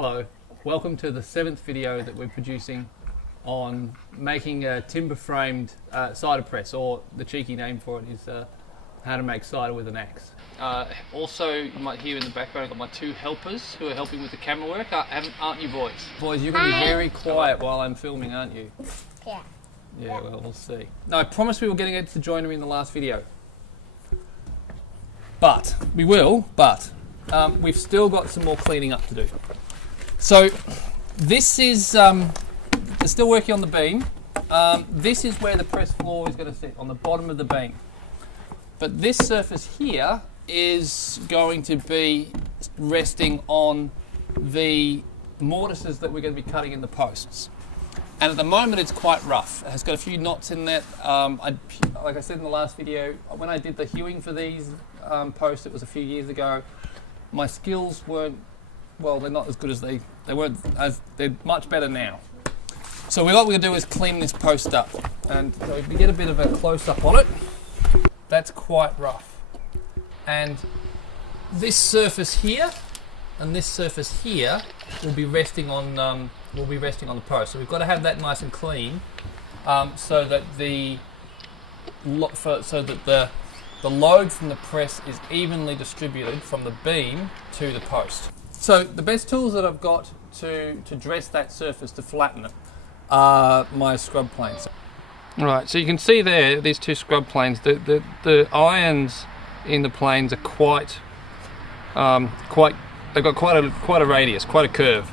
Hello, welcome to the 7th video that we're producing on making a timber framed cider press, or the cheeky name for it is how to make cider with an axe. Also, you might hear in the background I've got my two helpers who are helping with the camera work. Aren't you boys? Boys, you're going to be very quiet while I'm filming, aren't you? Yeah. Yeah, well, we'll see. No, I promised we were going to get to joinery in the last video. But, we will, but we've still got some more cleaning up to do. So, this is, they're still working on the beam. This is where the press floor is going to sit, on the bottom of the beam. But this surface here is going to be resting on the mortises that we're going to be cutting in the posts. And at the moment it's quite rough. It has got a few knots in that. Like I said in the last video, when I did the hewing for these posts, it was a few years ago, my skills weren't, well, they're not as good as they're much better now. So what we're going to do is clean this post up. And so if we get a bit of a close-up on it, that's quite rough. And this surface here and this surface here will be resting on the post. So we've got to have that nice and clean, so that the load from the press is evenly distributed from the beam to the post. So the best tools that I've got to dress that surface, to flatten it, are my scrub planes. Right, so you can see there these two scrub planes. The irons in the planes are quite they've got quite a radius, quite a curve,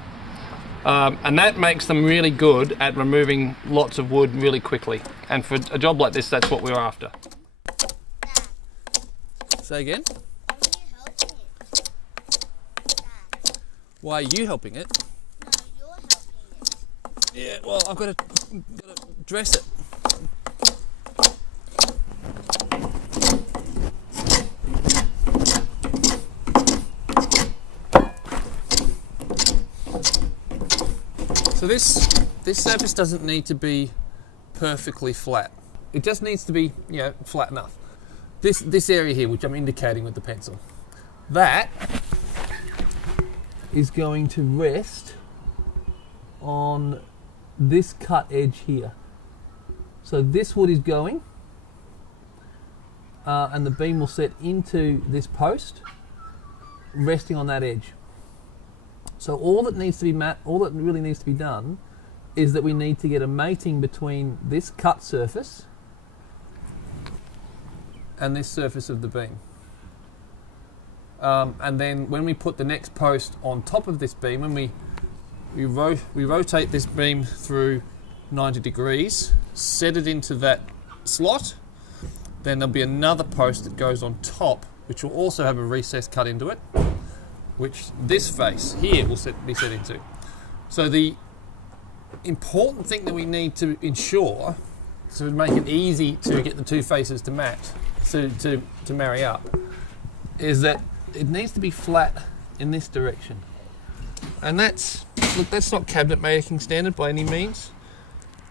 and that makes them really good at removing lots of wood really quickly. And for a job like this, that's what we're after. Say again. Why are you helping it? No, you're helping it. Yeah, well, I've got to dress it. So this surface doesn't need to be perfectly flat. It just needs to be, flat enough. This area here, which I'm indicating with the pencil, that is going to rest on this cut edge here. So this wood is going, and the beam will set into this post, resting on that edge. So all that really needs to be done is that we need to get a mating between this cut surface and this surface of the beam. And then when we put the next post on top of this beam, when we rotate this beam through 90 degrees, set it into that slot, then there'll be another post that goes on top, which will also have a recess cut into it, which this face here will be set into. So the important thing that we need to ensure, to make it easy to get the two faces to match, to marry up, is that it needs to be flat in this direction. And that's not cabinet making standard by any means,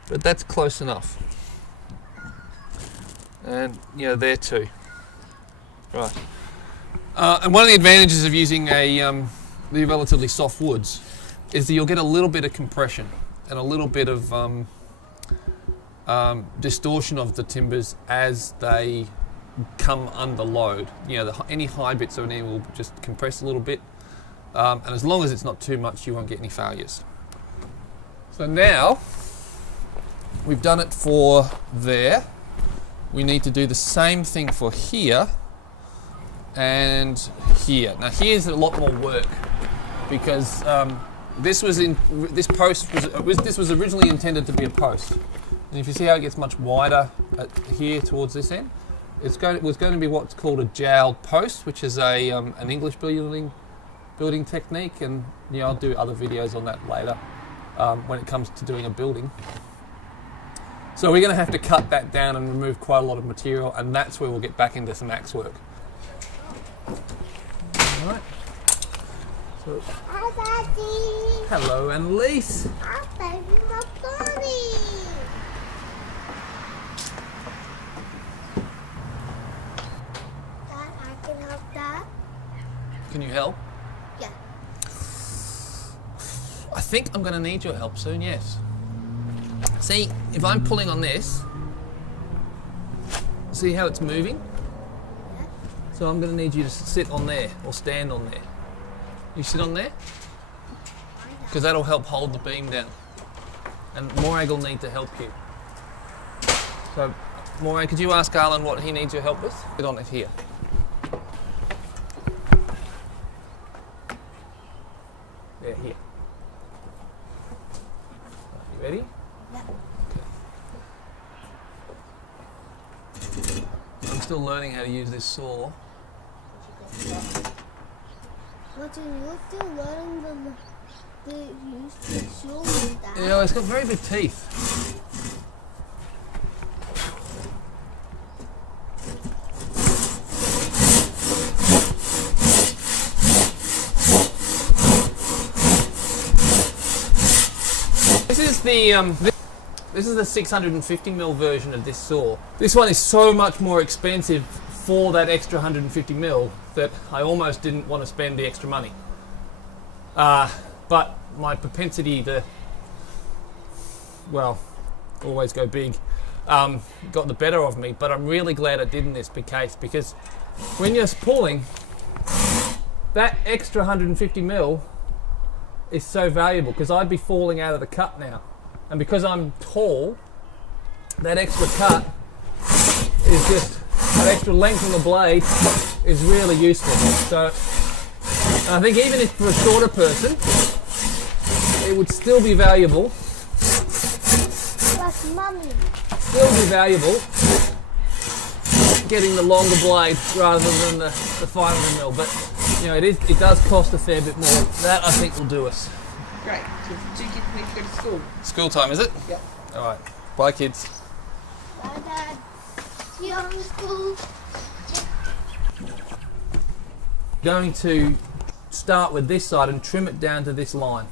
but that's close enough. And there too. Right. And one of the advantages of using the relatively soft woods is that you'll get a little bit of compression and a little bit of distortion of the timbers as they come under load. Any high bits of an air will just compress a little bit, and as long as it's not too much, you won't get any failures. So now we've done it for there. We need to do the same thing for here and here. Now here's a lot more work, because this was originally intended to be a post, and if you see how it gets much wider here towards this end, it was going to be what's called a jowled post, which is an English building technique, and I'll do other videos on that later when it comes to doing a building. So we're going to have to cut that down and remove quite a lot of material, and that's where we'll get back into some axe work. Alright. So, Hi, Daddy. hello, Annalise. Hi, baby, my bunny. Dad, I can help that. Can you help? Yeah. I think I'm going to need your help soon, yes. See, if I'm pulling on this, see how it's moving? Yeah. So I'm going to need you to sit on there or stand on there. You sit on there? Because that'll help hold the beam down. And Morag will need to help you. So, Morag, could you ask Arlen what he needs your help with? Sit on it here. There, here. You ready? Yeah. Okay. I'm still learning how to use this saw. But you're still learning the use the saw with that. You know, it's got very big teeth. This is the this is the 650mm version of this saw. This one is so much more expensive for that extra 150mm that I almost didn't want to spend the extra money. But my propensity to, well, always go big, got the better of me. But I'm really glad I did in this case, because when you're pulling, that extra 150mm is so valuable, because I'd be falling out of the cut now. And because I'm tall, that extra cut is just, that extra length on the blade is really useful. So I think even if for a shorter person, it would still be valuable. That's Mummy. Still be valuable getting the longer blade rather than the 500mm. But you know, it does cost a fair bit more. That I think will do us. Great. So do you need to go to school? School time, is it? Yep. All right. Bye, kids. Bye, Dad. See you on school. Going to start with this side and trim it down to this line.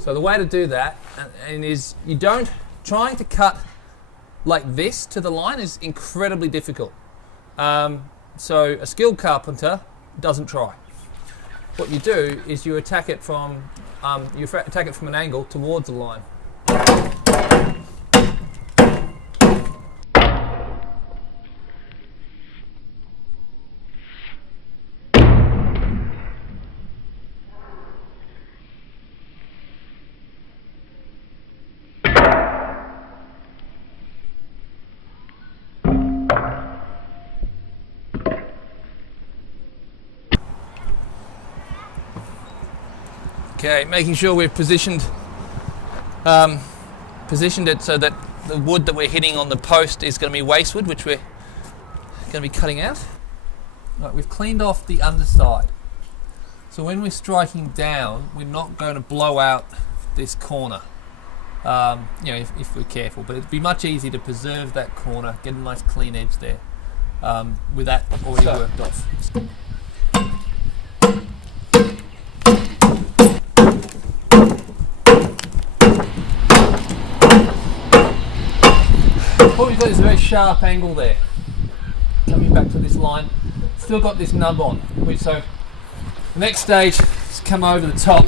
So the way to do that and is you don't, trying to cut like this to the line is incredibly difficult. So a skilled carpenter doesn't try. What you do is you attack it from an angle towards the line. Okay, making sure we've positioned it so that the wood that we're hitting on the post is going to be waste wood, which we're going to be cutting out. Right, we've cleaned off the underside. So when we're striking down, we're not going to blow out this corner. You know, if we're careful, but it'd be much easier to preserve that corner, get a nice clean edge there, with that already worked off. What we've got is a very sharp angle there. Coming back to this line, still got this nub on. So the next stage is come over the top.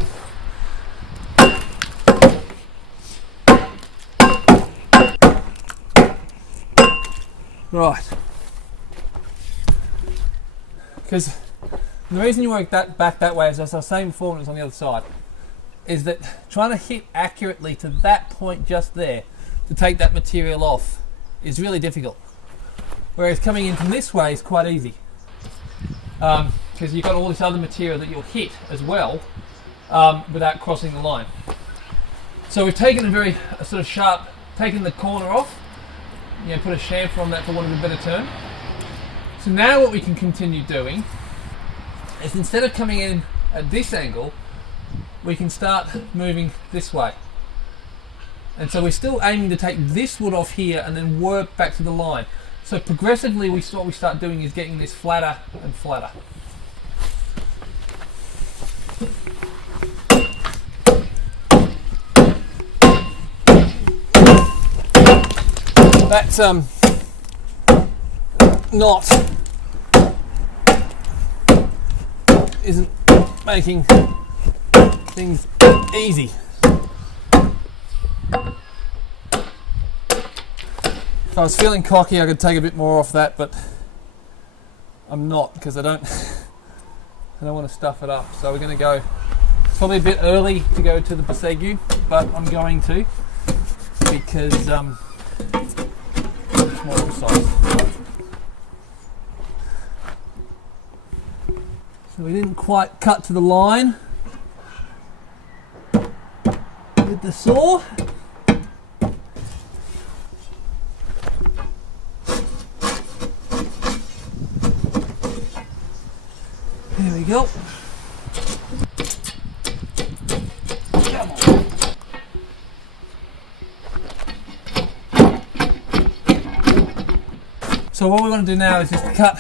Right. Because the reason you work that back that way, as I was saying before, when it was on the other side, is that trying to hit accurately to that point just there to take that material off is really difficult. Whereas coming in from this way is quite easy. Because you've got all this other material that you'll hit as well without crossing the line. So we've taken a sort of sharp, taken the corner off, you know, put a chamfer on that for want of a better term. So now what we can continue doing is, instead of coming in at this angle, we can start moving this way. And so we're still aiming to take this wood off here and then work back to the line. So progressively what we start doing is getting this flatter and flatter. That's isn't making things easy. If I was feeling cocky, I could take a bit more off that, but I'm not, because I don't want to stuff it up. So we're going to go. It's probably a bit early to go to the Pasegu, but I'm going to, because it's more precise. So we didn't quite cut to the line with the saw. There we go. Come on. So what we want to do now is just cut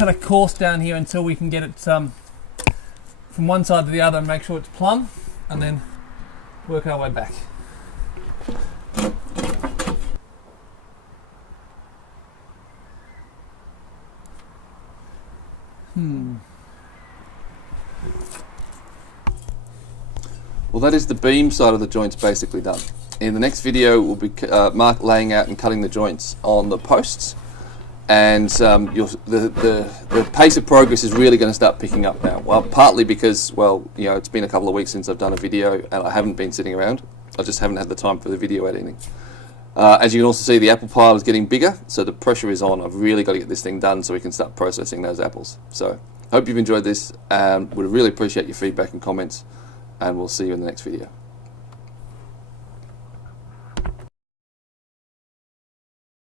a course down here until we can get it from one side to the other and make sure it's plumb, and then work our way back. Well, that is the beam side of the joints basically done. In the next video, we'll be Mark laying out and cutting the joints on the posts, and the pace of progress is really going to start picking up now. Well, partly because, well, you know, it's been a couple of weeks since I've done a video, and I haven't been sitting around. I just haven't had the time for the video editing. As you can also see, the apple pile is getting bigger, so the pressure is on. I've really got to get this thing done so we can start processing those apples. So, hope you've enjoyed this, and would really appreciate your feedback and comments, and we'll see you in the next video.